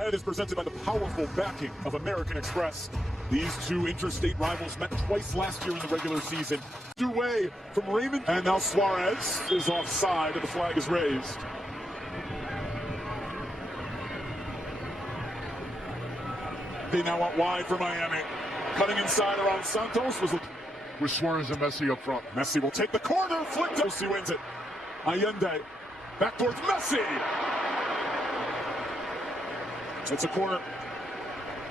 Head is presented by the powerful backing of American Express. These two interstate rivals met twice last year in the regular season. Away from Raymond, and now Suarez is offside, and the flag is raised. They now out wide for Miami. Cutting inside around Santos was with Suarez and Messi up front. Messi will take the corner, flicked. Messi wins it. Allende back towards Messi. It's a corner.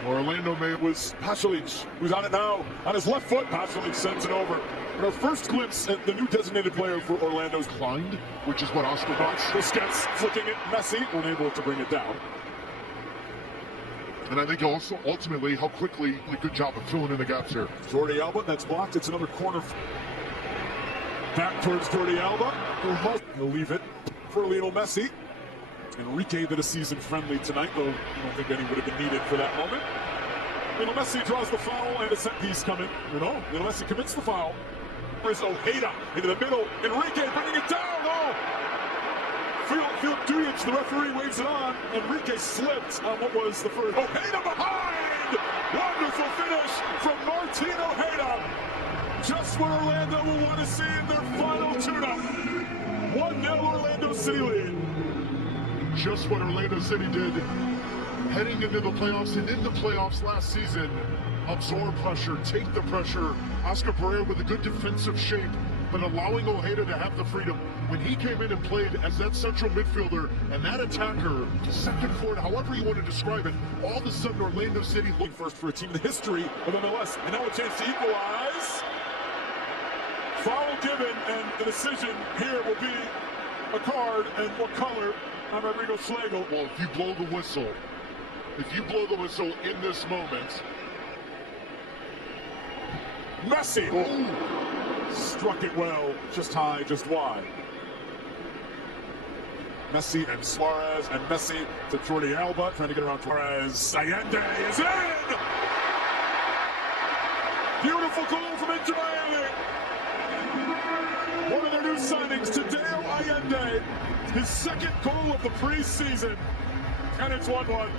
Orlando was Pasalic, who's on it now. On his left foot, Pasalic sends it over. But our first glimpse at the new designated player for Orlando's Klein, which is what Oscar wants. Busquets flicking it, Messi unable to bring it down. And I think also, ultimately, how quickly, a good job of filling in the gaps here. Jordi Alba, that's blocked. It's another corner. Back towards Jordi Alba. He'll leave it for Lionel Messi. Enrique did a season friendly tonight, though I don't think any would have been needed for that moment. Lionel Messi draws the foul and a set piece coming. Lionel Messi commits the foul. There's Ojeda into the middle. Enrique bringing it down. Oh! Philip Dujic, the referee, waves it on. Enrique slipped on what was the first. Ojeda behind! Wonderful finish from Martin Ojeda. Just what Orlando will want to see in their final tune-up. 1-0 Orlando City lead. Just what Orlando City did heading into the playoffs and in the playoffs last season. Absorb pressure, take the pressure. Oscar Pereira with a good defensive shape, but allowing Ojeda to have the freedom. When he came in and played as that central midfielder and that attacker, second court, however you want to describe it, all of a sudden Orlando City looking first for a team in the history of MLS. And now a chance to equalize. Foul given, and the decision here will be a card, and what color on Rodrigo Schlegel. Well, if you blow the whistle in this moment. Messi struck it well, just high, just wide. Messi and Suarez, and Messi to Jordi Alba, trying to get around Suarez. Allende is in! Beautiful goal from Inter Miami. One of their new signings, Tadeo Allende. His second goal of the preseason, and it's 1-1.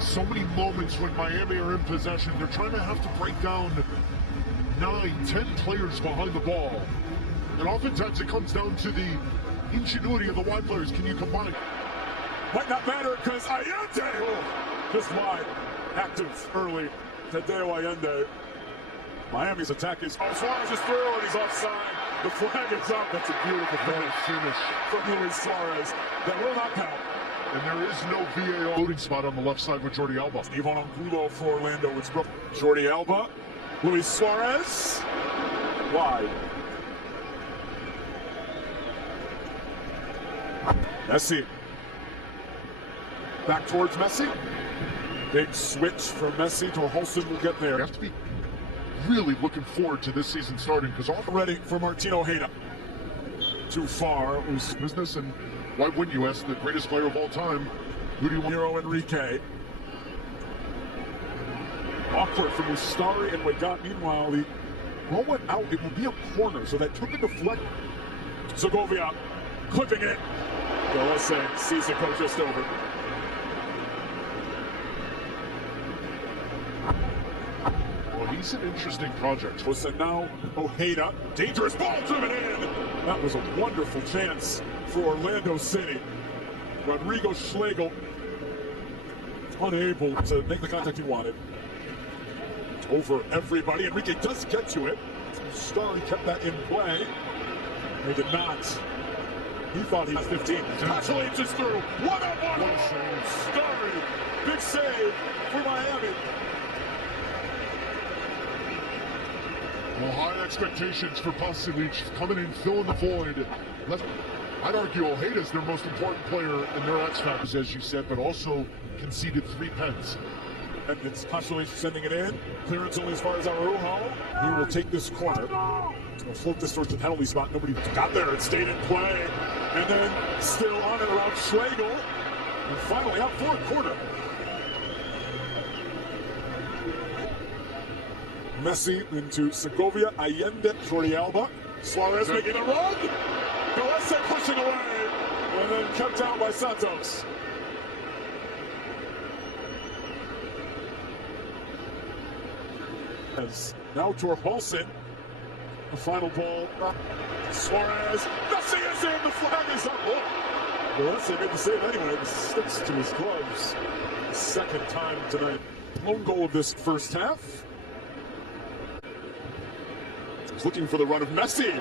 So many moments when Miami are in possession, they're trying to have to break down 9, 10 players behind the ball. And oftentimes it comes down to the ingenuity of the wide players. Can you combine? Might not matter because Allende, just wide, active early. Tadeo Allende. Miami's attack is, Suarez is through and he's offside. The flag is up. That's a beautiful finish from Luis Suarez. That will not count. And there is no VAR loading spot on the left side with Jordi Alba. Ivan Angulo for Orlando. It's Jordi Alba. Luis Suarez. Wide. Messi. Back towards Messi. Big switch from Messi to Holson will get there. You have to be really looking forward to this season starting because already for Martin Ojeda. Too far. It was business, and why wouldn't you ask the greatest player of all time? Who do you want? Hero Enrique. Awkward from Ustari and Wegat. Meanwhile, the ball went out. It will be a corner, so that took the deflect. Segovia clipping it. Well, let's say season goes just over. He's an interesting project. So now Ojeda, dangerous ball driven in. That was a wonderful chance for Orlando City. Rodrigo Schlegel unable to make the contact he wanted. Over everybody. Enrique does get to it. Starry kept that in play. They did not. He thought he was 15. Pasalic is through. One-on-one. Starry. Big save for Miami. Well, high expectations for Pasalic coming in, filling the void. I'd argue Ojeda's their most important player in their X factors, as you said, but also conceded 3 pens. And it's Pasalic sending it in. Clearance only as far as Araujo. He will take this corner. He'll float this towards the penalty spot. Nobody got there. It stayed in play. And then still on it around Schlegel. And finally out for a corner. Messi into Segovia, Allende, Jordi Alba, Suarez making a run. Galese pushing away. And then kept out by Santos. As now Torpaulson. The final ball. Suarez. Messi is in. The flag is up. Oh. Well, that's a good to save anyway. It sticks to his gloves. The second time tonight. Lone goal of this first half. He's looking for the run of Messi.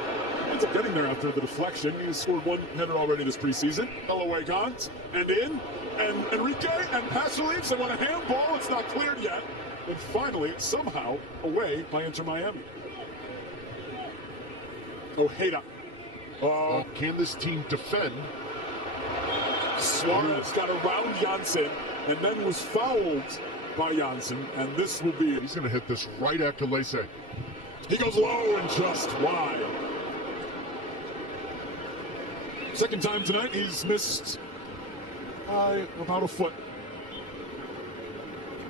Ends up getting there after the deflection. He's scored one header already this preseason. Elway Gant and in. And Enrique and passer leaves. They want a handball. It's not cleared yet. And finally, somehow, away by Inter Miami. Ojeda. Can this team defend? Suarez got around Janssen and then was fouled by Janssen. And this will be... He's going to hit this right at Galese. He goes low and just wide. Second time tonight, he's missed by about a foot.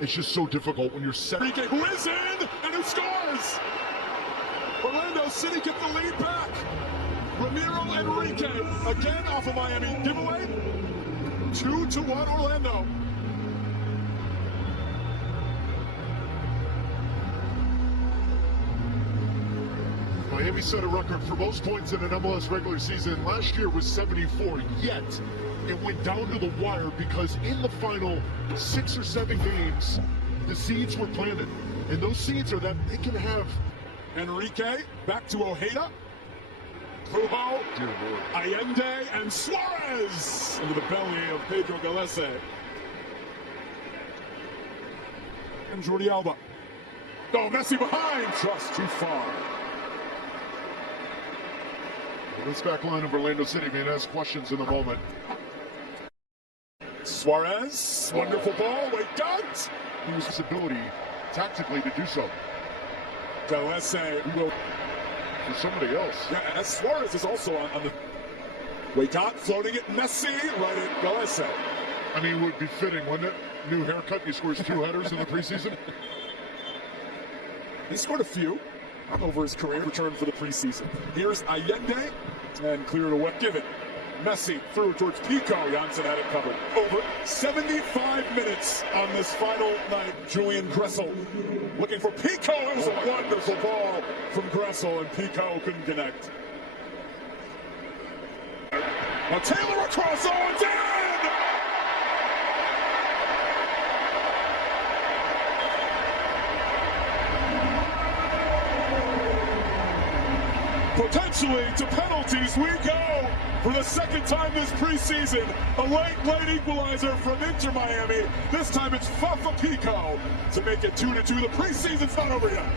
It's just so difficult when you're set. Enrique, who is in and who scores! Orlando City get the lead back. Ramiro Enrique again off of Miami giveaway. 2-1 Orlando. Miami set a record for most points in an MLS regular season. Last year was 74, yet it went down to the wire because in the final 6 or 7 games, the seeds were planted. And those seeds are that they can have. Enrique, back to Ojeda. Pujo, Allende, and Suarez into the belly of Pedro Galese. And Jordi Alba. Oh, Messi behind, just too far. This back line of Orlando City may ask questions in the moment. Suarez, wonderful ball, wait, Gant! He was his ability tactically to do so. Galese, who will... For somebody else. Yeah, Suarez is also on the... Wait, floating it, Messi, right at Galese. I mean, it would be fitting, wouldn't it? New haircut, he scores 2 headers in the preseason. He scored a few over his career, return for the preseason. Here's Allende, and cleared away. Give it. Messi through towards Pico. Janssen had it covered. Over 75 minutes on this final night. Julian Gressel looking for Pico. It was a wonderful ball from Gressel, and Pico couldn't connect. Now Taylor across, oh, it's in! Potentially to penalties we go for the second time this preseason. A late equalizer from Inter Miami. This time it's Fafa Pico to make it 2-2. The preseason's not over yet.